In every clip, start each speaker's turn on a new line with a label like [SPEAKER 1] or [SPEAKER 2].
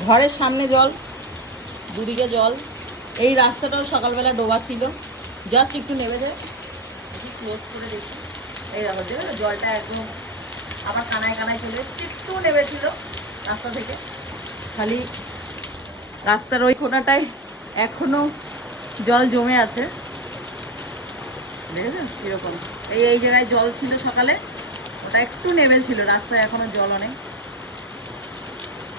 [SPEAKER 1] ঘরের সামনে জল, দুদিকে জল। এই রাস্তাটাও সকালবেলা ডোবা ছিল। জাস্ট একটু নেমে যায়। দেখি ক্লোজ করে দেখি। এই দেখো জলটা একদম আবার কানায় কানায় চলে এসছে। একটু নেমেছিল রাস্তা থেকে। খালি রাস্তার ওই কোনাটায় এখনও জল জমে আছে। দেখেছেন কীরকম? এই এই জায়গায় জল ছিল সকালে। ওটা একটু নেমেছিল। রাস্তায় এখনও জল অনেক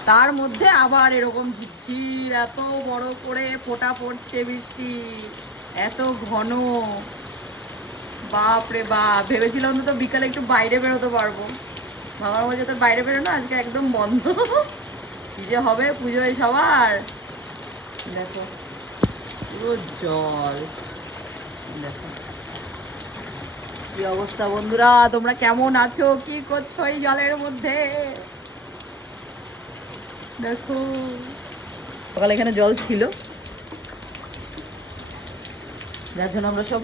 [SPEAKER 1] তার মধ্যে আবার এরকম ঝিরঝির, এত বড় করে ফোঁটা পড়ছে বৃষ্টি, এত ঘন। বাপ রে বাপ, ভেবেছিলাম তো বিকালে একটু বাইরে বেরোতে পারব। বাবার মধ্যে তো বাইরে বেরোনো আজকে একদম বন্ধ। কি যে হবে পুজোয় সবার। দেখো, পুরো জল। দেখো, কি অবস্থা বন্ধুরা, তোমরা কেমন আছো? কি করছ এই জলের মধ্যে? দেখো। সকালে এখানে জল ছিল। যার জন্য আমরা সব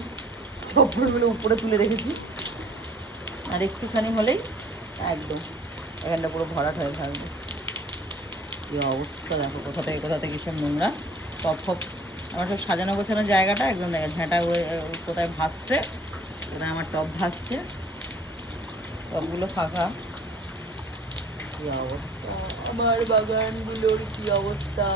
[SPEAKER 1] চপ্পলগুলো উপরে তুলে রেখেছি। আর একটুখানি হলেই একদম। এখানটা পুরো ভরাট হয়ে থাকবে কি অবস্থা দেখো, কোথা থেকে কোথা থেকে সব নোংরা। টপ ফপ আমার সব সাজানো গোছানো জায়গাটা একদম দেখে, ঝাঁটা কোথায় ভাসছে, কোথায় আমার টপ ভাসছে। টপগুলো ফাঁকা। অবস্থা? আমার বাগানগুলোর কি অবস্থা?